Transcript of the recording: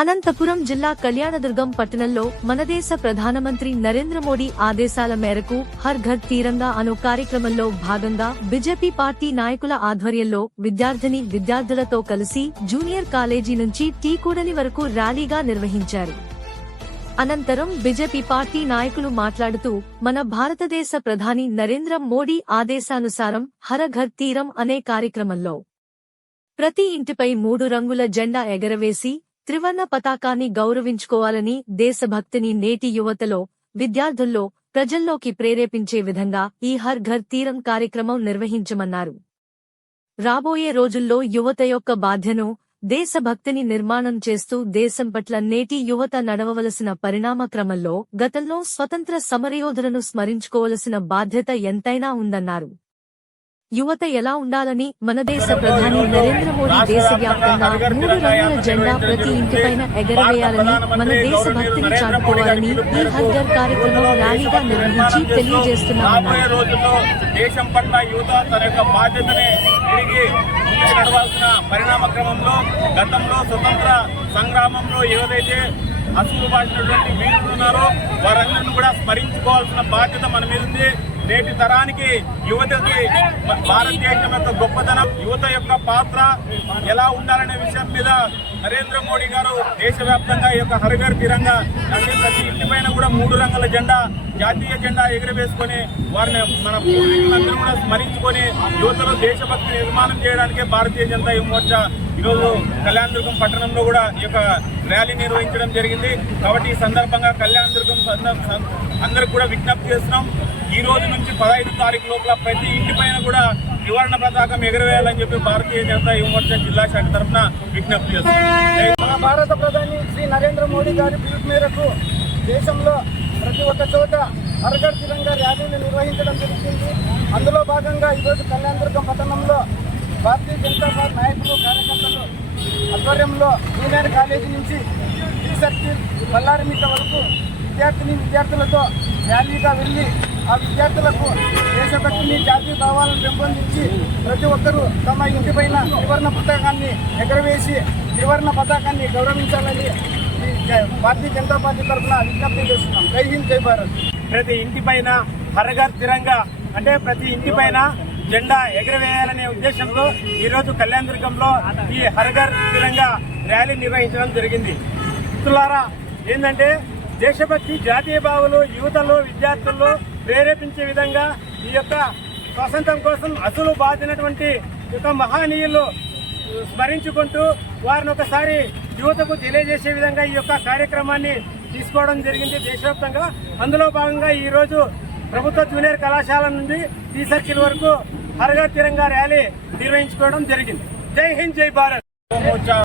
అనంతపురం జిల్లా కళ్యాణదుర్గం పట్టణంలో మనదేశ ప్రధానమంత్రి నరేంద్ర మోడీ ఆదేశాల మేరకు హర్ ఘర్ తీరంగా అను కార్యక్రమంలో భాగంగా బీజేపీ పార్టీ నాయకుల ఆధ్వర్యంలో విద్యార్థులతో కలిసి జూనియర్ కాలేజీ నుంచి టీకూడలి వరకు ర్యాలీగా నిర్వహించారు. అనంతరం బీజేపీ పార్టీ నాయకులు మాట్లాడుతూ మన భారతదేశ ప్రధాని నరేంద్ర మోడీ ఆదేశానుసారం హర ఘర్ తీరం అనే కార్యక్రమంలో ప్రతి ఇంటిపై 3 రంగుల జెండా ఎగరవేసి త్రివర్ణ పతాకాన్ని గౌరవించుకోవాలని దేశభక్తిని నేటి యువతలో, విద్యార్థుల్లో, ప్రజల్లోకి ప్రేరేపించే విధంగా ఈ హర్ ఘర్ తీరం కార్యక్రమం నిర్వహించమన్నారు. రాబోయే రోజుల్లో యువత యొక్క బాధ్యను, దేశభక్తిని నిర్మాణం చేస్తూ దేశం పట్ల నేటి యువత నడవవలసిన పరిణామ క్రమంలో గతంలో స్వతంత్ర సమరయోధులను స్మరించుకోవలసిన బాధ్యత ఎంతైనా ఉందన్నారు. యువత ఎలా ఉండాలని మన దేశ ప్రధాని నరేంద్ర మోడీ దేశవ్యాప్తంగా 3 రంగుల జెండా ప్రతి ఇంటిపైన ఎగరవేయాలని, మన దేశభక్తిని చాటుకోవాలని ఈ హర్ ఘర్ కార్యక్రమం ర్యాలీగా నిర్వహించి తెలియజేస్తున్నామన్నారు. దేశం పట్ల యువత తన యొక్క బాధ్యతని తిరిగి నడవాల్సిన పరిణామ క్రమంలో గతంలో స్వతంత్ర సంగ్రామంలో ఏదైతే అసలు బాసినటువంటి వీరులు ఉన్నారో వారందరినీ కూడా స్మరించుకోవాల్సిన బాధ్యత మన మీద ఉంది. నేటి తరానికి యువతకి భారతదేశం యొక్క గొప్పతనం, యువత యొక్క పాత్ర ఎలా ఉండాలనే విషయం మీద నరేంద్ర మోడీ గారు దేశవ్యాప్తంగా ఈ యొక్క హర్ ఘర్ తిరంగా అంటే ప్రతి ఇంటిపైన కూడా 3 రంగుల జెండా, జాతీయ జెండా ఎగురవేసుకొని వారిని మన పూర్వీకులందరూ కూడా స్మరించుకొని యువతలో దేశభక్తి నిర్మాణం చేయడానికే భారతీయ జనతా యువ మోర్చా ఈరోజు కళ్యాణదుర్గం పట్టణంలో కూడా ఈ యొక్క ర్యాలీ నిర్వహించడం జరిగింది. కాబట్టి ఈ సందర్భంగా కళ్యాణదుర్గం అందరికి కూడా విజ్ఞప్తి చేస్తున్నాం. ఈ రోజు నుంచి 15 తారీఖు లోపల ప్రతి ఇంటిపైన కూడా త్రివర్ణ పతాకం ఎగురవేయాలని చెప్పి భారతీయ జనతా యువ మోర్చా జిల్లా శాఖ తరఫున విజ్ఞప్తి చేస్తున్నాం. మన భారత ప్రధాని శ్రీ నరేంద్ర మోడీ గారి పిలుపు మేరకు దేశంలో ప్రతి ఒక్క చోట హర్ ఘర్ తిరంగా ర్యాలీలు నిర్వహించడం జరుగుతుంది. అందులో భాగంగా ఈరోజు కళ్యాణదుర్గం పట్టణంలో భారతీయ జనతా పార్టీ నాయకులు, కార్యకర్తలు ఆధ్వర్యంలో జూనియర్ కాలేజీ నుంచి టీ సర్కిల్ బల్లారిమిట్ట వరకు విద్యార్థులతో ర్యాలీగా వెళ్లి ఆ విద్యార్థులకు దేశభక్తిని, జాతీయ భావాలను పెంపొందించి ప్రతి ఒక్కరూ తమ ఇంటిపైన త్రివర్ణ పతాకాన్ని ఎగరవేసి త్రివర్ణ పతాకాన్ని గౌరవించాలని భారతీయ జనతా పార్టీ తరఫున విజ్ఞప్తి చేస్తున్నాం. జై హింద్, జై భారత్. ప్రతి ఇంటిపైన హర్ ఘర్ తిరంగా అంటే ప్రతి ఇంటిపైన జెండా ఎగరవేయాలనే ఉద్దేశంతో ఈరోజు కళ్యాణదుర్గంలో ఈ హర్ ఘర్ తిరంగా ర్యాలీ నిర్వహించడం జరిగింది. మిత్రులారా, ఏంటంటే దేశభక్తి, జాతీయ భావాలు యువతలో, విద్యార్థుల్లో ప్రేరేపించే విధంగా ఈ యొక్క స్వాతంత్రం కోసం అసలు బాధినటువంటి యొక్క మహనీయులు స్మరించుకుంటూ వారిని ఒకసారి యువతకు తెలియజేసే విధంగా ఈ యొక్క కార్యక్రమాన్ని తీసుకోవడం జరిగింది దేశవ్యాప్తంగా. అందులో భాగంగా ఈరోజు ప్రభుత్వ జూనియర్ కళాశాల నుండి టీ సర్కిల్ వరకు హర్ ఘర్ తిరంగా ర్యాలీ నిర్వహించుకోవడం జరిగింది. జై హింద్, జై భారత్.